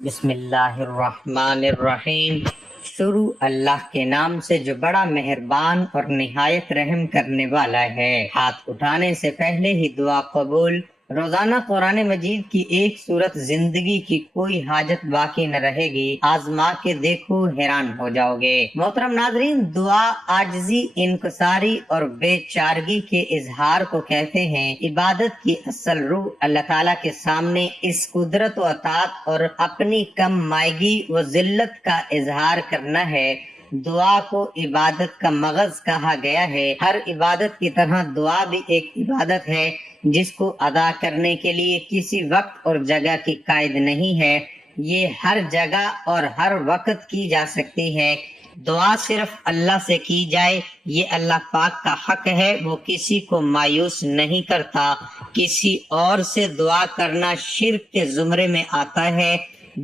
بسم اللہ الرحمن الرحیم۔ شروع اللہ کے نام سے جو بڑا مہربان اور نہایت رحم کرنے والا ہے۔ ہاتھ اٹھانے سے پہلے ہی دعا قبول۔ روزانہ قرآن مجید کی ایک سورت زندگی کی کوئی حاجت باقی نہ رہے گی، آزما کے دیکھو حیران ہو جاؤ گے۔ محترم ناظرین، دعا عاجزی، انکساری اور بے چارگی کے اظہار کو کہتے ہیں۔ عبادت کی اصل روح اللہ تعالیٰ کے سامنے اس قدرت و اطاعت اور اپنی کم مائگی و ذلت کا اظہار کرنا ہے۔ دعا کو عبادت کا مغز کہا گیا ہے۔ ہر عبادت کی طرح دعا بھی ایک عبادت ہے جس کو ادا کرنے کے لیے کسی وقت اور جگہ کی قید نہیں ہے۔ یہ ہر جگہ اور ہر وقت کی جا سکتی ہے۔ دعا صرف اللہ سے کی جائے، یہ اللہ پاک کا حق ہے۔ وہ کسی کو مایوس نہیں کرتا۔ کسی اور سے دعا کرنا شرک کے زمرے میں آتا ہے۔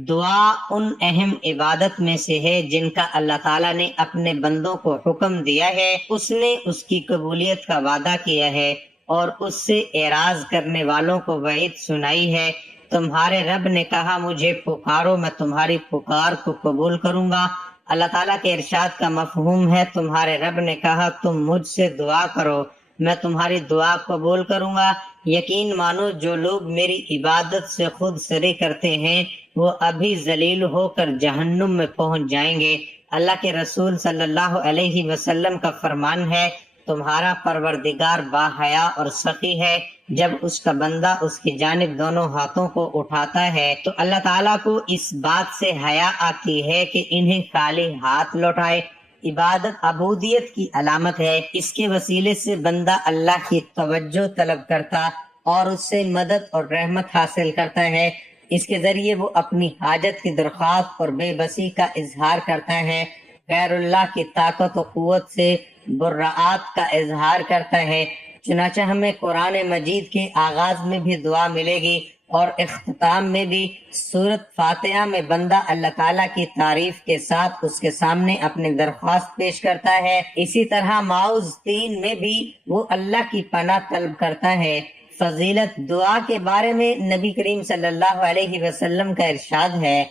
دعا ان اہم عبادت میں سے ہے جن کا اللہ تعالیٰ نے اپنے بندوں کو حکم دیا ہے۔ اس نے اس کی قبولیت کا وعدہ کیا ہے اور اس سے اعراض کرنے والوں کو وعید سنائی ہے۔ تمہارے رب نے کہا، مجھے پکارو، میں تمہاری پکار کو قبول کروں گا۔ اللہ تعالیٰ کے ارشاد کا مفہوم ہے، تمہارے رب نے کہا تم مجھ سے دعا کرو، میں تمہاری دعا قبول کروں گا۔ یقین مانو جو لوگ میری عبادت سے خود سری کرتے ہیں وہ ابھی ذلیل ہو کر جہنم میں پہنچ جائیں گے۔ اللہ کے رسول صلی اللہ علیہ وسلم کا فرمان ہے، تمہارا پروردگار باحیا اور سخی ہے۔ جب اس کا بندہ اس کی جانب دونوں ہاتھوں کو اٹھاتا ہے تو اللہ تعالیٰ کو اس بات سے حیا آتی ہے کہ انہیں خالی ہاتھ لوٹائے۔ عبادت عبودیت کی علامت ہے۔ اس کے وسیلے سے بندہ اللہ کی توجہ طلب کرتا اور اس سے مدد اور رحمت حاصل کرتا ہے۔ اس کے ذریعے وہ اپنی حاجت کی درخواست اور بے بسی کا اظہار کرتا ہے، غیر اللہ کی طاقت و قوت سے برات کا اظہار کرتا ہے۔ چنانچہ ہمیں قرآن مجید کے آغاز میں بھی دعا ملے گی اور اختتام میں بھی۔ سورۃ فاتحہ میں بندہ اللہ تعالیٰ کی تعریف کے ساتھ اس کے سامنے اپنی درخواست پیش کرتا ہے۔ اسی طرح معوذ 3 میں بھی وہ اللہ کی پناہ طلب کرتا ہے۔ فضیلت دعا کے بارے میں نبی کریم صلی اللہ علیہ وسلم کا ارشاد ہے،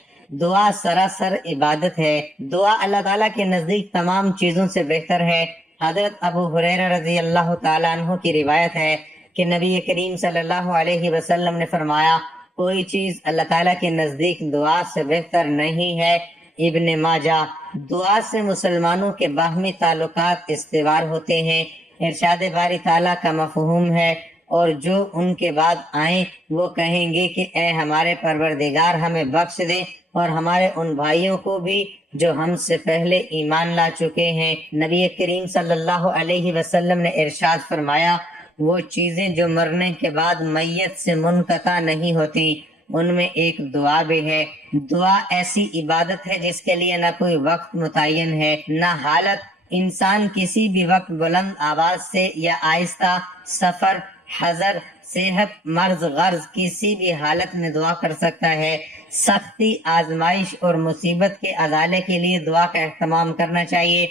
دعا سراسر عبادت ہے۔ دعا اللہ تعالیٰ کے نزدیک تمام چیزوں سے بہتر ہے۔ حضرت ابو ہریرہ رضی اللہ تعالیٰ عنہ کی روایت ہے کہ نبی کریم صلی اللہ علیہ وسلم نے فرمایا، کوئی چیز اللہ تعالیٰ کے نزدیک دعا سے بہتر نہیں ہے۔ ابن ماجہ۔ دعا سے مسلمانوں کے باہمی تعلقات استوار ہوتے ہیں۔ ارشاد باری تعالیٰ کا مفہوم ہے، اور جو ان کے بعد آئیں وہ کہیں گے کہ اے ہمارے پروردگار، ہمیں بخش دے اور ہمارے ان بھائیوں کو بھی جو ہم سے پہلے ایمان لا چکے ہیں۔ نبی کریم صلی اللہ علیہ وسلم نے ارشاد فرمایا، وہ چیزیں جو مرنے کے بعد میت سے منقطع نہیں ہوتی، ان میں ایک دعا بھی ہے۔ دعا ایسی عبادت ہے جس کے لیے نہ کوئی وقت متعین ہے نہ حالت۔ انسان کسی بھی وقت بلند آواز سے یا آہستہ، سفر، حضر، صحت، مرض، غرض، کسی بھی حالت میں دعا کر سکتا ہے۔ سختی، آزمائش اور مصیبت کے ازالے کے لیے دعا کا اہتمام کرنا چاہیے۔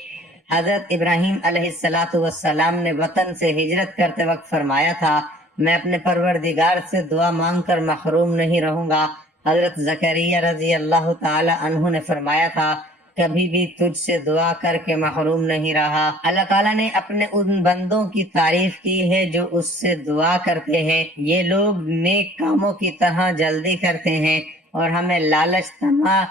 حضرت ابراہیم علیہ السلام نے وطن سے ہجرت کرتے وقت فرمایا تھا، میں اپنے پروردگار سے دعا مانگ کر محروم نہیں رہوں گا۔ حضرت زکریا رضی اللہ تعالی عنہ نے فرمایا تھا، کبھی بھی تجھ سے دعا کر کے محروم نہیں رہا۔ اللہ تعالیٰ نے اپنے ان بندوں کی تعریف کی ہے جو اس سے دعا کرتے ہیں۔ یہ لوگ نیک کاموں کی طرح جلدی کرتے ہیں اور ہمیں لالچ، طمع،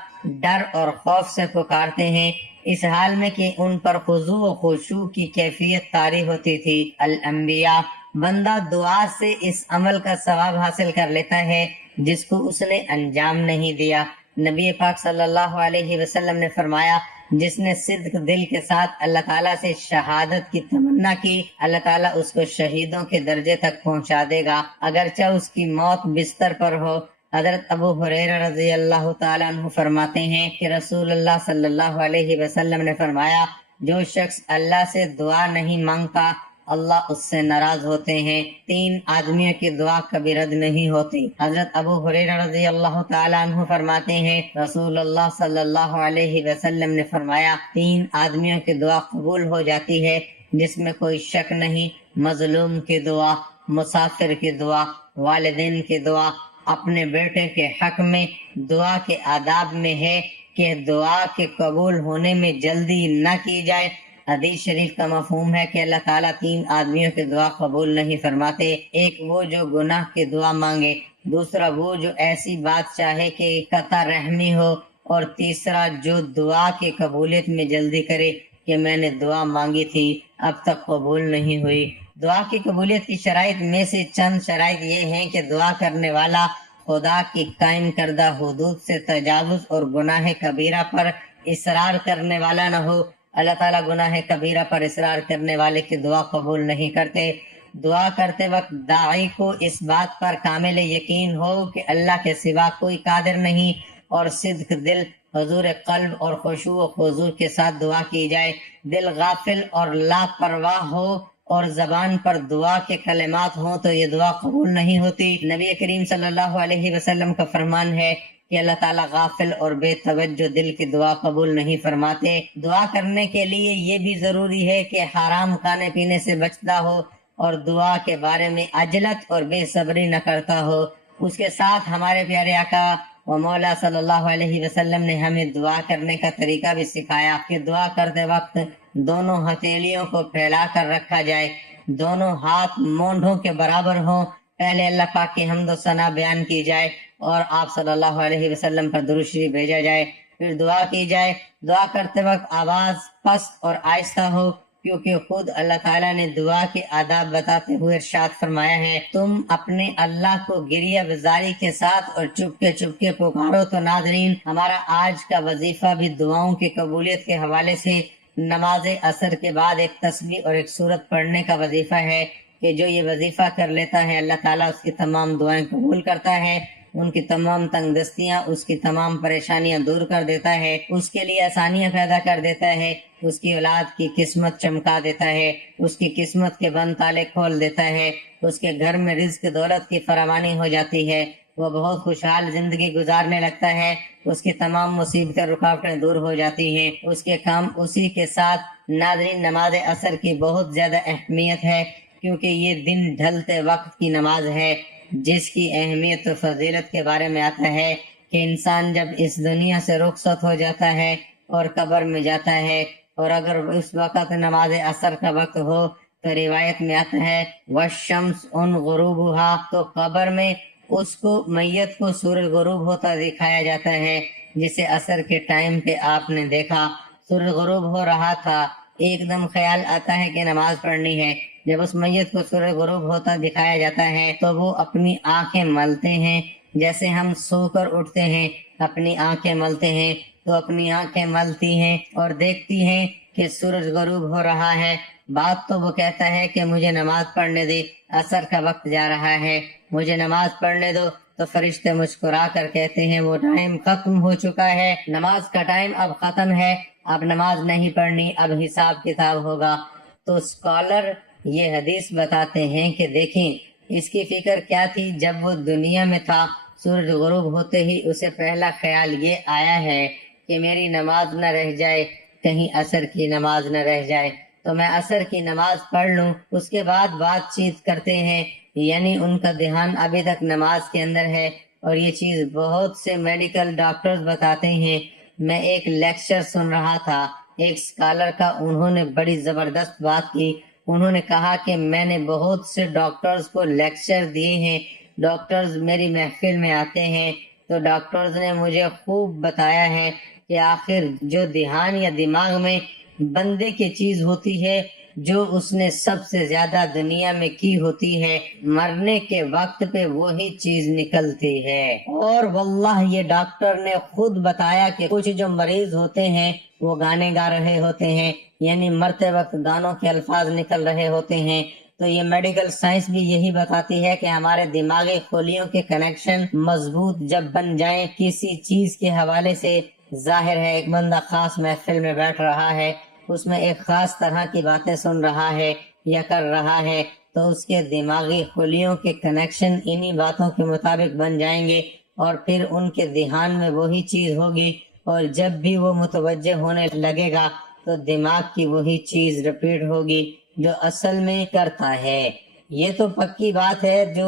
ڈر اور خوف سے پکارتے ہیں، اس حال میں کہ ان پر خضوع و خشوع کی کیفیت طاری ہوتی تھی۔ الانبیاء۔ بندہ دعا سے اس عمل کا ثواب حاصل کر لیتا ہے جس کو اس نے انجام نہیں دیا۔ نبی پاک صلی اللہ علیہ وسلم نے فرمایا، جس نے صدق دل کے ساتھ اللہ تعالیٰ سے شہادت کی تمنا کی، اللہ تعالیٰ اس کو شہیدوں کے درجے تک پہنچا دے گا، اگرچہ اس کی موت بستر پر ہو۔ حضرت ابو ہریرہ رضی اللہ تعالیٰ عنہ فرماتے ہیں کہ رسول اللہ صلی اللہ علیہ وسلم نے فرمایا، جو شخص اللہ سے دعا نہیں مانگتا اللہ اس سے ناراض ہوتے ہیں۔ 3 آدمیوں کی دعا کبھی رد نہیں ہوتی۔ حضرت ابو ہریرہ رضی اللہ تعالیٰ عنہ فرماتے ہیں، رسول اللہ صلی اللہ علیہ وسلم نے فرمایا، 3 آدمیوں کی دعا قبول ہو جاتی ہے جس میں کوئی شک نہیں، مظلوم کی دعا، مسافر کی دعا، والدین کی دعا، اپنے بیٹے کے حق میں دعا کے آداب میں ہے کہ دعا کے قبول ہونے میں جلدی نہ کی جائے۔ حدیث شریف کا مفہوم ہے کہ اللہ تعالیٰ 3 آدمیوں کی دعا قبول نہیں فرماتے۔ ایک وہ جو گناہ کی دعا مانگے، دوسرا وہ جو ایسی بات چاہے کہ قطع رحمی ہو، اور تیسرا جو دعا کی قبولیت میں جلدی کرے کہ میں نے دعا مانگی تھی اب تک قبول نہیں ہوئی۔ دعا کی قبولیت کی شرائط میں سے چند شرائط یہ ہیں کہ دعا کرنے والا خدا کی قائم کردہ حدود سے تجاوز اور گناہ کبیرہ پر اصرار کرنے والا نہ ہو۔ اللہ تعالیٰ گناہ کبیرہ پر اصرار کرنے والے کی دعا قبول نہیں کرتے۔ دعا کرتے وقت داعی کو اس بات پر کامل یقین ہو کہ اللہ کے سوا کوئی قادر نہیں، اور صدق دل، حضور قلب اور خشوع و خضوع کے ساتھ دعا کی جائے۔ دل غافل اور لاپرواہ ہو اور زبان پر دعا کے کلمات ہوں تو یہ دعا قبول نہیں ہوتی۔ نبی کریم صلی اللہ علیہ وسلم کا فرمان ہے کہ اللہ تعالیٰ غافل اور بے توجہ دل کی دعا قبول نہیں فرماتے۔ دعا کرنے کے لیے یہ بھی ضروری ہے کہ حرام کھانے پینے سے بچتا ہو اور دعا کے بارے میں عجلت اور بے صبری نہ کرتا ہو۔ اس کے ساتھ ہمارے پیارے آقا و مولا صلی اللہ علیہ وسلم نے ہمیں دعا کرنے کا طریقہ بھی سکھایا کہ دعا کرتے وقت دونوں ہتھیلیوں کو پھیلا کر رکھا جائے، دونوں ہاتھ مونڈھوں کے برابر ہوں، پہلے اللہ پاک کی حمد و ثنا بیان کی جائے اور آپ صلی اللہ علیہ وسلم پر درود شریف بھیجا جائے، پھر دعا کی جائے۔ دعا کرتے وقت آواز پست اور آہستہ ہو، کیونکہ خود اللہ تعالیٰ نے دعا کے آداب بتاتے ہوئے ارشاد فرمایا ہے، تم اپنے اللہ کو گریہ وزاری کے ساتھ اور چپکے پکارو۔ تو ناظرین، ہمارا آج کا وظیفہ بھی دعاؤں کی قبولیت کے حوالے سے نماز عصر کے بعد ایک تسبیح اور ایک سورت پڑھنے کا وظیفہ ہے کہ جو یہ وظیفہ کر لیتا ہے اللہ تعالیٰ اس کی تمام دعائیں قبول کرتا ہے، ان کی تمام تنگ دستیاں، اس کی تمام پریشانیاں دور کر دیتا ہے، اس کے لیے آسانیاں پیدا کر دیتا ہے، اس کی اولاد کی قسمت چمکا دیتا ہے، اس کی قسمت کے بند تالے کھول دیتا ہے، اس کے گھر میں رزق دولت کی فراوانی ہو جاتی ہے، وہ بہت خوشحال زندگی گزارنے لگتا ہے، اس کی تمام مصیبتیں رکاوٹیں دور ہو جاتی ہیں، اس کے کام اسی کے ساتھ۔ ناظرین، نماز عصر کی بہت زیادہ اہمیت ہے کیونکہ یہ دن ڈھلتے وقت کی نماز ہے، جس کی اہمیت و فضیلت کے بارے میں آتا ہے کہ انسان جب اس دنیا سے رخصت ہو جاتا ہے اور قبر میں جاتا ہے، اور اگر اس وقت نماز عصر کا وقت ہو تو روایت میں آتا ہے وَالشَّمْسُ عَنْ غُرُوبُهَا، تو قبر میں اس کو میت کو سورج غروب ہوتا دکھایا جاتا ہے، جسے عصر کے ٹائم پہ آپ نے دیکھا سورج غروب ہو رہا تھا، ایک دم خیال آتا ہے کہ نماز پڑھنی ہے۔ جب اس میت کو سورج غروب ہوتا دکھایا جاتا ہے تو وہ اپنی آنکھیں ملتے ہیں، جیسے ہم سو کر اٹھتے ہیں اپنی آنکھیں ملتے ہیں، تو اپنی آنکھیں ملتی ہیں اور دیکھتی ہیں کہ سورج غروب ہو رہا ہے۔ بات تو وہ کہتا ہے کہ مجھے نماز پڑھنے دے، عصر کا وقت جا رہا ہے، مجھے نماز پڑھنے دو، تو فرشتے مسکرا کر کہتے ہیں وہ ٹائم ختم ہو چکا ہے، نماز کا ٹائم اب ختم ہے، اب نماز نہیں پڑھنی، اب حساب کتاب ہوگا۔ تو اسکالر یہ حدیث بتاتے ہیں کہ دیکھیں اس کی فکر کیا تھی، جب وہ دنیا میں تھا سورج غروب ہوتے ہی اسے پہلا خیال یہ آیا ہے کہ میری نماز نہ رہ جائے، کہیں عصر کی نماز نہ رہ جائے، تو میں عصر کی نماز پڑھ لوں۔ اس کے بعد بات چیت کرتے ہیں، یعنی ان کا دھیان ابھی تک نماز کے اندر ہے، اور یہ چیز بہت سے میڈیکل ڈاکٹرز بتاتے ہیں۔ میں ایک لیکچر سن رہا تھا ایک اسکالر کا، انہوں نے بڑی زبردست بات کی، انہوں نے کہا کہ میں نے بہت سے ڈاکٹرز کو لیکچر دیے ہیں، ڈاکٹرز میری محفل میں آتے ہیں، تو ڈاکٹرز نے مجھے خوب بتایا ہے کہ آخر جو دھیان یا دماغ میں بندے کی چیز ہوتی ہے جو اس نے سب سے زیادہ دنیا میں کی ہوتی ہے، مرنے کے وقت پہ وہی چیز نکلتی ہے۔ اور واللہ یہ ڈاکٹر نے خود بتایا کہ کچھ جو مریض ہوتے ہیں وہ گانے گا رہے ہوتے ہیں، یعنی مرتے وقت گانوں کے الفاظ نکل رہے ہوتے ہیں۔ تو یہ میڈیکل سائنس بھی یہی بتاتی ہے کہ ہمارے دماغی خلیوں کے کنیکشن مضبوط جب بن جائیں کسی چیز کے حوالے سے، ظاہر ہے ایک بندہ خاص محفل میں بیٹھ رہا ہے، اس میں ایک خاص طرح کی باتیں سن رہا ہے یا کر رہا ہے، تو اس کے دماغی خلیوں کے کنیکشن انہی باتوں کے مطابق بن جائیں گے، اور پھر ان کے ذہن میں وہی چیز ہوگی، اور جب بھی وہ متوجہ ہونے لگے گا تو دماغ کی وہی چیز ریپیٹ ہوگی جو اصل میں کرتا ہے۔ یہ تو پکی بات ہے جو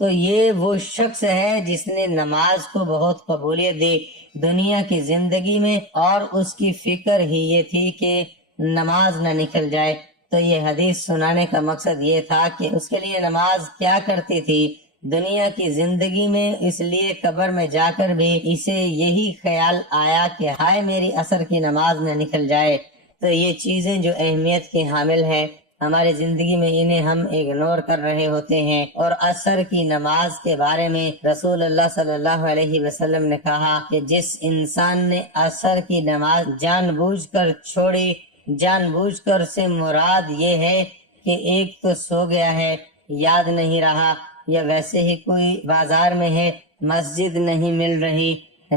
تو یہ وہ شخص ہے جس نے نماز کو بہت قبولیت دی دنیا کی زندگی میں، اور اس کی فکر ہی یہ تھی کہ نماز نہ نکل جائے۔ تو یہ حدیث سنانے کا مقصد یہ تھا کہ اس کے لیے نماز کیا کرتی تھی دنیا کی زندگی میں، اس لیے قبر میں جا کر بھی اسے یہی خیال آیا کہ ہائے میری عصر کی نماز نہ نکل جائے۔ تو یہ چیزیں جو اہمیت کی حامل ہے ہماری زندگی میں، انہیں ہم اگنور کر رہے ہوتے ہیں۔ اور عصر کی نماز کے بارے میں رسول اللہ صلی اللہ علیہ وسلم نے کہا کہ جس انسان نے عصر کی نماز جان بوجھ کر چھوڑی، جان بوجھ کر سے مراد یہ ہے کہ ایک تو سو گیا ہے، یاد نہیں رہا، یا ویسے ہی کوئی بازار میں ہے، مسجد نہیں مل رہی،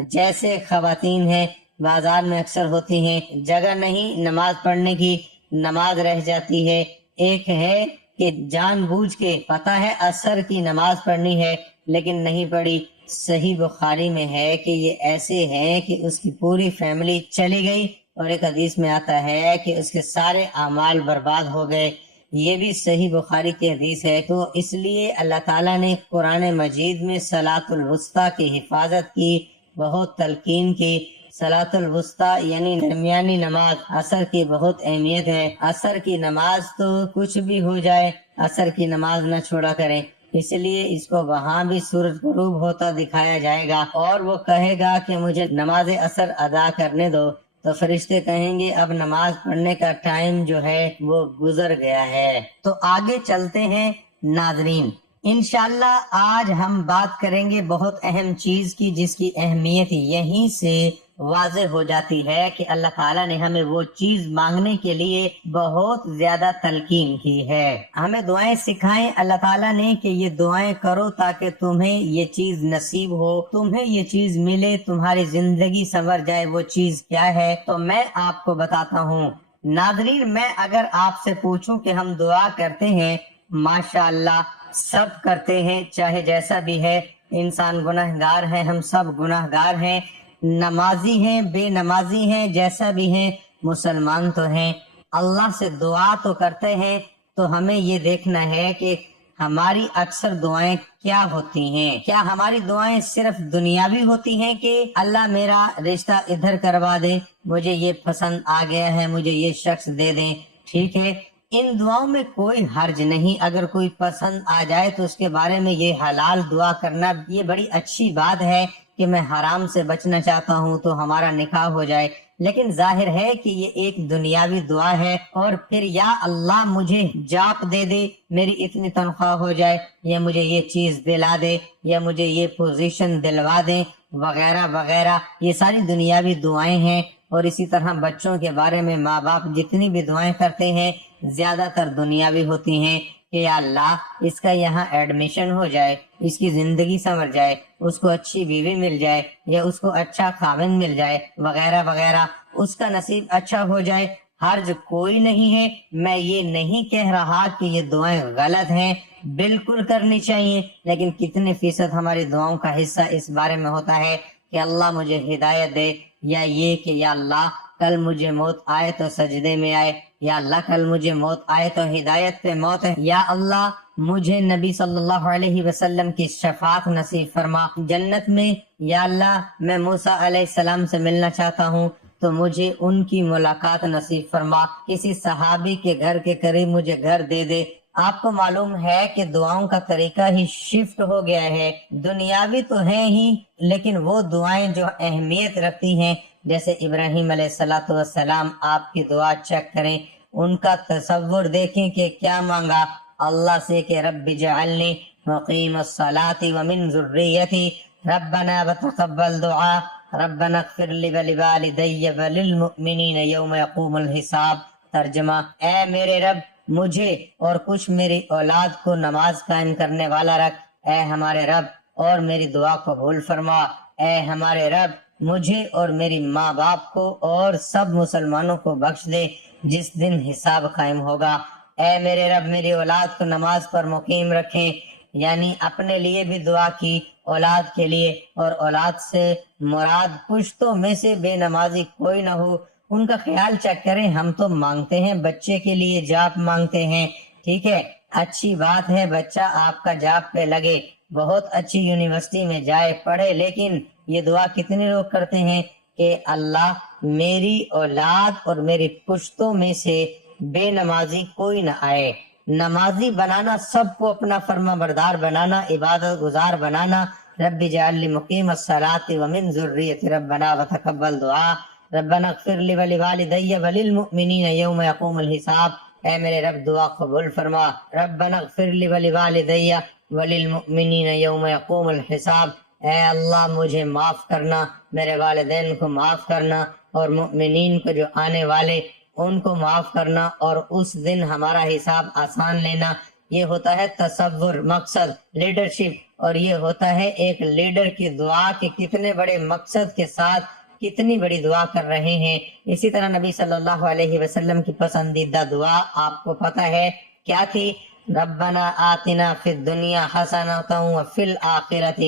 جیسے خواتین ہیں بازار میں اکثر ہوتی ہیں، جگہ نہیں نماز پڑھنے کی، نماز رہ جاتی ہے۔ ایک ہے کہ جان بوجھ کے پتہ ہے عصر کی نماز پڑھنی ہے لیکن نہیں پڑھی۔ صحیح بخاری میں ہے کہ یہ ایسے ہیں کہ اس کی پوری فیملی چلی گئی، اور ایک حدیث میں آتا ہے کہ اس کے سارے اعمال برباد ہو گئے۔ یہ بھی صحیح بخاری کی حدیث ہے۔ تو اس لیے اللہ تعالیٰ نے قرآن مجید میں صلاۃ الوسطیٰ کی حفاظت کی، بہت تلقین کی۔ صلاۃ الوسطیٰ یعنی درمیانی نماز، عصر کی بہت اہمیت ہے۔ عصر کی نماز تو کچھ بھی ہو جائے عصر کی نماز نہ چھوڑا کریں، اس لیے اس کو وہاں بھی سورج غروب ہوتا دکھایا جائے گا اور وہ کہے گا کہ مجھے نماز عصر ادا کرنے دو، تو فرشتے کہیں گے اب نماز پڑھنے کا ٹائم جو ہے وہ گزر گیا ہے۔ تو آگے چلتے ہیں ناظرین، انشاءاللہ آج ہم بات کریں گے بہت اہم چیز کی، جس کی اہمیت یہیں سے واضح ہو جاتی ہے کہ اللہ تعالیٰ نے ہمیں وہ چیز مانگنے کے لیے بہت زیادہ تلقین کی ہے۔ ہمیں دعائیں سکھائیں اللہ تعالیٰ نے کہ یہ دعائیں کرو تاکہ تمہیں یہ چیز نصیب ہو، تمہیں یہ چیز ملے، تمہاری زندگی سنور جائے۔ وہ چیز کیا ہے تو میں آپ کو بتاتا ہوں۔ ناظرین، میں اگر آپ سے پوچھوں کہ ہم دعا کرتے ہیں، ماشاءاللہ سب کرتے ہیں، چاہے جیسا بھی ہے، انسان گناہگار ہے، ہم سب گناہگار ہیں، نمازی ہیں، بے نمازی ہیں، جیسا بھی ہیں، مسلمان تو ہیں، اللہ سے دعا تو کرتے ہیں۔ تو ہمیں یہ دیکھنا ہے کہ ہماری اکثر دعائیں کیا ہوتی ہیں۔ کیا ہماری دعائیں صرف دنیاوی ہوتی ہیں کہ اللہ میرا رشتہ ادھر کروا دے، مجھے یہ پسند آ گیا ہے، مجھے یہ شخص دے دیں، ٹھیک ہے، ان دعاؤں میں کوئی حرج نہیں۔ اگر کوئی پسند آ جائے تو اس کے بارے میں یہ حلال دعا کرنا یہ بڑی اچھی بات ہے کہ میں حرام سے بچنا چاہتا ہوں تو ہمارا نکاح ہو جائے، لیکن ظاہر ہے کہ یہ ایک دنیاوی دعا ہے۔ اور پھر یا اللہ مجھے جاب دے دے، میری اتنی تنخواہ ہو جائے، یا مجھے یہ چیز دلا دے، یا مجھے یہ پوزیشن دلوا دے، وغیرہ وغیرہ، یہ ساری دنیاوی دعائیں ہیں۔ اور اسی طرح بچوں کے بارے میں ماں باپ جتنی بھی دعائیں کرتے ہیں زیادہ تر دنیاوی ہوتی ہیں کہ یا اللہ اس کا یہاں ایڈمیشن ہو جائے، اس کی زندگی سنور جائے، اس کو اچھی بیوی مل جائے، یا اس کو اچھا خاوند مل جائے، وغیرہ وغیرہ، اس کا نصیب اچھا ہو جائے۔ حرج کوئی نہیں ہے، میں یہ نہیں کہہ رہا کہ یہ دعائیں غلط ہیں، بالکل کرنی چاہیے، لیکن کتنے فیصد ہماری دعاؤں کا حصہ اس بارے میں ہوتا ہے کہ اللہ مجھے ہدایت دے، یا یہ کہ یا اللہ کل مجھے موت آئے تو سجدے میں آئے، یا اللہ کل مجھے موت آئے تو ہدایت پہ موت ہے، یا اللہ مجھے نبی صلی اللہ علیہ وسلم کی شفاعت نصیب فرما جنت میں، یا اللہ میں موسیٰ علیہ السلام سے ملنا چاہتا ہوں تو مجھے ان کی ملاقات نصیب فرما، کسی صحابی کے گھر کے قریب مجھے گھر دے دے۔ آپ کو معلوم ہے کہ دعاؤں کا طریقہ ہی شفٹ ہو گیا ہے، دنیاوی تو ہیں ہی، لیکن وہ دعائیں جو اہمیت رکھتی ہیں، جیسے ابراہیم علیہ السلام، آپ کی دعا چیک کریں، ان کا تصور دیکھیں کہ کیا مانگا اللہ سے کہ رب اجعلنی مقیم الصلاۃ ومن ذریتی ربنا وتقبل دعا ربنا اغفر لی ولوالدی وللمؤمنین یوم یقوم الحساب۔ ترجمہ، اے میرے رب مجھے اور کچھ میری اولاد کو نماز قائم کرنے والا رکھ، اے ہمارے رب اور میری دعا قبول فرما، اے ہمارے رب مجھے اور میری ماں باپ کو اور سب مسلمانوں کو بخش دے جس دن حساب قائم ہوگا، اے میرے رب میری اولاد کو نماز پر مقیم رکھیں، یعنی اپنے لیے بھی دعا کی، اولاد کے لیے، اور اولاد سے مراد پشتوں میں سے بے نمازی کوئی نہ ہو، ان کا خیال چیک کریں۔ ہم تو مانگتے ہیں بچے کے لیے جاب مانگتے ہیں، ٹھیک ہے، اچھی بات ہے بچہ آپ کا جاب پہ لگے، بہت اچھی یونیورسٹی میں جائے پڑھے، لیکن یہ دعا کتنے لوگ کرتے ہیں کہ اللہ میری اولاد اور میری پشتوں میں سے بے نمازی کوئی نہ آئے۔ نمازی بنانا، سب کو اپنا فرما بردار بنانا، عبادت گزار بنانا۔ رب اجعل لی مقیم الصلاۃ ومن ذریتی ربنا وتقبل دعا ربنا اغفر لی ولوالدی وللمؤمنین یوم یقوم الحساب۔ اے میرے رب دعا قبول فرما۔ ربنا اغفر لی ولوالدی وللمؤمنین یوم یقوم الحساب۔ اے اللہ مجھے معاف کرنا، میرے والدین کو معاف کرنا، اور مؤمنین کو جو آنے والے ان کو معاف کرنا، اور اس دن ہمارا حساب آسان لینا۔ یہ ہوتا ہے تصور، مقصد، لیڈرشپ، اور یہ ہوتا ہے ایک لیڈر کی دعا کہ کتنے بڑے مقصد کے ساتھ کتنی بڑی دعا کر رہے ہیں۔ اسی طرح نبی صلی اللہ علیہ وسلم کی پسندیدہ دعا آپ کو پتہ ہے کیا تھی؟ ربنا آتنا فی الدنیا حسنۃ وفی الآخرۃ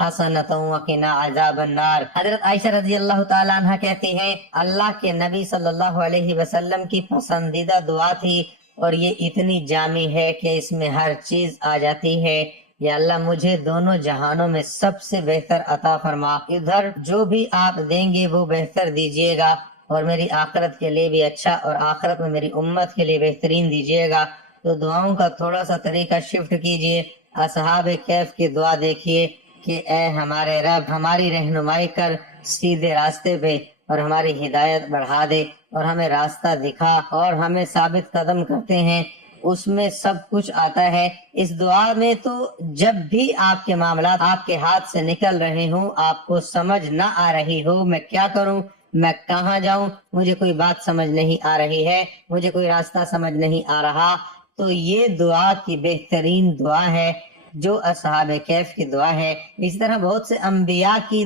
حسنۃ وقنا عذاب النار۔ حضرت عائشہ رضی اللہ تعالیٰ عنہ کہتی ہیں اللہ کے نبی صلی اللہ علیہ وسلم کی پسندیدہ دعا تھی، اور یہ اتنی جامع ہے کہ اس میں ہر چیز آ جاتی ہے۔ یا اللہ مجھے دونوں جہانوں میں سب سے بہتر عطا فرما، ادھر جو بھی آپ دیں گے وہ بہتر دیجیے گا، اور میری آخرت کے لیے بھی اچھا، اور آخرت میں میری امت کے لیے بہترین دیجیے گا۔ تو دعاؤں کا تھوڑا سا طریقہ شفٹ کیجئے۔ اصحاب کہف کی دعا دیکھیے کہ اے ہمارے رب ہماری رہنمائی کر سیدھے راستے پہ، اور ہماری ہدایت بڑھا دے، اور ہمیں راستہ دکھا، اور ہمیں ثابت قدم کرتے ہیں۔ اس میں سب کچھ آتا ہے۔ اس دعا میں تو جب بھی آپ کے معاملات آپ کے ہاتھ سے نکل رہے ہوں، آپ کو سمجھ نہ آ رہی ہو میں کیا کروں، میں کہاں جاؤں، مجھے کوئی بات سمجھ نہیں آ رہی ہے، مجھے کوئی راستہ سمجھ نہیں آ رہا، تو یہ دعا کی بہترین دعا ہے جو اصحاب کہف کی دعا ہے۔ اسی طرح بہت سے انبیاء کی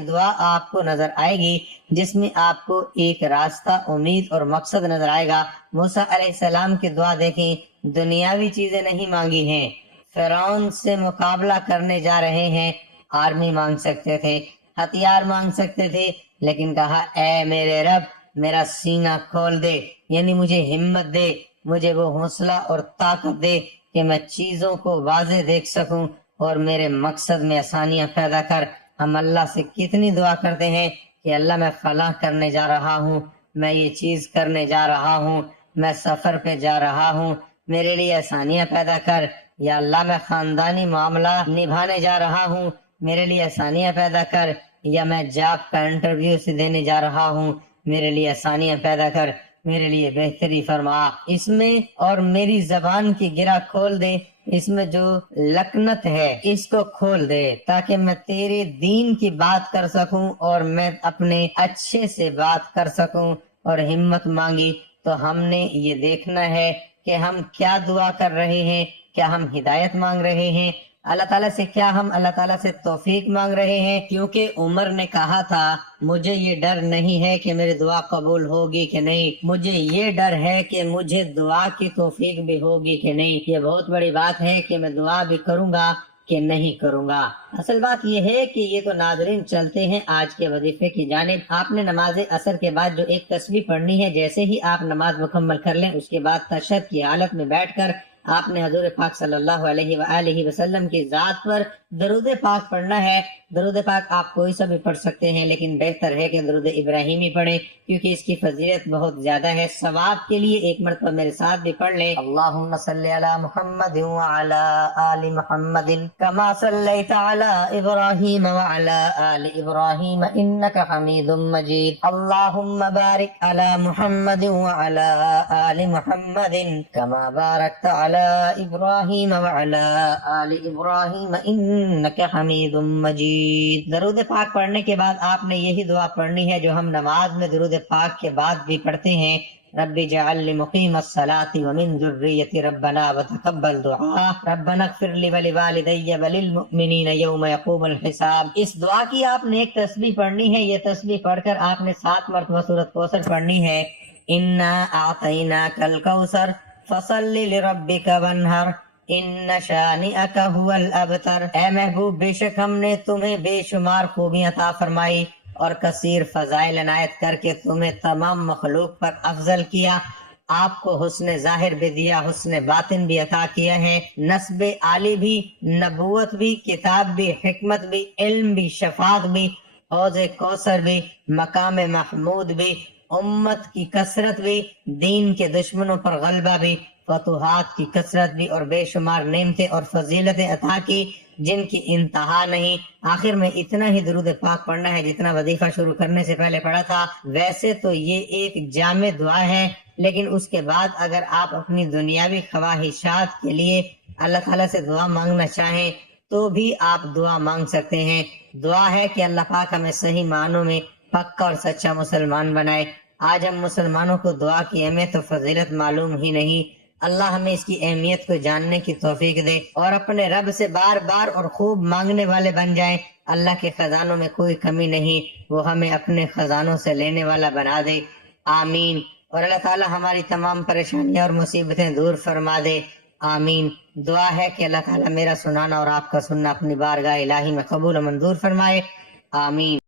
دعا آپ کو نظر آئے گی، جس میں آپ کو ایک راستہ، امید اور مقصد نظر آئے گا۔ موسیٰ علیہ السلام کی دعا دیکھیں، دنیاوی چیزیں نہیں مانگی ہیں، فرعون سے مقابلہ کرنے جا رہے ہیں، آرمی مانگ سکتے تھے، ہتھیار مانگ سکتے تھے، لیکن کہا اے میرے رب میرا سینہ کھول دے، یعنی مجھے ہمت دے، مجھے وہ حوصلہ اور طاقت دے کہ میں چیزوں کو واضح دیکھ سکوں، اور میرے مقصد میں آسانیاں پیدا کر۔ ہم اللہ سے کتنی دعا کرتے ہیں کہ اللہ میں فلاں کرنے جا رہا ہوں، میں یہ چیز کرنے جا رہا ہوں، میں سفر پہ جا رہا ہوں، میرے لیے آسانیاں پیدا کر۔ یا اللہ میں خاندانی معاملہ نبھانے جا رہا ہوں، میرے لیے آسانیاں پیدا کر۔ یا میں جاب کا انٹرویو سے دینے جا رہا ہوں، میرے لیے آسانیاں پیدا کر، میرے لیے بہتری فرما۔ اس میں اور میری زبان کی گرہ کھول دے، اس میں جو لکنت ہے اس کو کھول دے، تاکہ میں تیرے دین کی بات کر سکوں، اور میں اپنے اچھے سے بات کر سکوں۔ اور ہمت مانگی تو ہم نے یہ دیکھنا ہے کہ ہم کیا دعا کر رہے ہیں، کیا ہم ہدایت مانگ رہے ہیں اللہ تعالیٰ سے، کیا ہم اللہ تعالیٰ سے توفیق مانگ رہے ہیں؟ کیونکہ عمر نے کہا تھا مجھے یہ ڈر نہیں ہے کہ میری دعا قبول ہوگی کہ نہیں، مجھے یہ ڈر ہے کہ مجھے دعا کی توفیق بھی ہوگی کہ نہیں۔ یہ بہت بڑی بات ہے کہ میں دعا بھی کروں گا کہ نہیں کروں گا۔ اصل بات یہ ہے کہ یہ تو ناظرین چلتے ہیں آج کے وظیفے کی جانب۔ آپ نے نماز عصر کے بعد جو ایک تسبیح پڑھنی ہے، جیسے ہی آپ نماز مکمل کر لیں اس کے بعد تشہد کی حالت میں بیٹھ کر آپ نے حضور پاک صلی اللہ علیہ وآلہ وسلم کی ذات پر درود پاک پڑھنا ہے۔ درود پاک آپ کوئی سا بھی پڑھ سکتے ہیں، لیکن بہتر ہے کہ درود ابراہیمی پڑھیں، کیونکہ اس کی فضیلت بہت زیادہ ہے۔ ثواب کے لیے ایک مرتبہ میرے ساتھ بھی پڑھ لیں، اللہم صلی علی محمد وعلی آل محمد کما صلیت علی ابراہیم وعلی آل ابراہیم انک حمید مجید، اللہم بارک علی محمد وعلی آل محمد کما بارکت علی ابراہیم وعلی آل ابراہیم انک حمید مجید۔ درود پاک پڑھنے کے بعد آپ نے یہی دعا پڑھنی ہے جو ہم نماز میں درود پاک کے بعد بھی پڑھتے ہیں، رب اجعل لی مقیم الصلاۃ ومن ذریتی ربنا وتقبل دعا ربنا اغفر لی ولوالدی وللمؤمنین یوم یقوم الحساب۔ اس دعا کی آپ نے ایک تسبیح پڑھنی ہے۔ یہ تسبیح پڑھ کر آپ نے 7 مرتبہ سورۃ کوثر پڑھنی ہے، انا اعطیناک الکوثر فصل لربک وانحر ان شانئک هو الابتر۔ اے محبوب بے شک ہم نے تمہیں بے شمار خوبیاں عطا فرمائی اور کثیر فضائل عنایت کر کے تمہیں تمام مخلوق پر افضل کیا، آپ کو حسن ظاہر بھی دیا، حسن باطن بھی عطا کیا ہے، نسب عالی بھی، نبوت بھی، کتاب بھی، حکمت بھی، علم بھی، شفاعت بھی، حوض کوثر بھی، مقام محمود بھی، امت کی کثرت بھی، دین کے دشمنوں پر غلبہ بھی، فتوحات کی کثرت بھی، اور بے شمار نعمتیں اور فضیلتیں عطا کی جن کی انتہا نہیں۔ آخر میں اتنا ہی درود پاک پڑھنا ہے جتنا وظیفہ شروع کرنے سے پہلے پڑھا تھا۔ ویسے تو یہ ایک جامع دعا ہے، لیکن اس کے بعد اگر آپ اپنی دنیاوی خواہشات کے لیے اللہ تعالیٰ سے دعا مانگنا چاہیں تو بھی آپ دعا مانگ سکتے ہیں۔ دعا ہے کہ اللہ پاک ہمیں صحیح معنوں میں پکا اور سچا مسلمان بنائے۔ آج ہم مسلمانوں کو دعا کی اہمیت و فضیلت معلوم ہی نہیں۔ اللہ ہمیں اس کی اہمیت کو جاننے کی توفیق دے اور اپنے رب سے بار بار اور خوب مانگنے والے بن جائیں۔ اللہ کے خزانوں میں کوئی کمی نہیں، وہ ہمیں اپنے خزانوں سے لینے والا بنا دے، آمین۔ اور اللہ تعالی ہماری تمام پریشانیاں اور مصیبتیں دور فرما دے، آمین۔ دعا ہے کہ اللہ تعالیٰ میرا سنانا اور آپ کا سننا اپنی بارگاہ الہی میں قبول و منظور فرمائے، آمین۔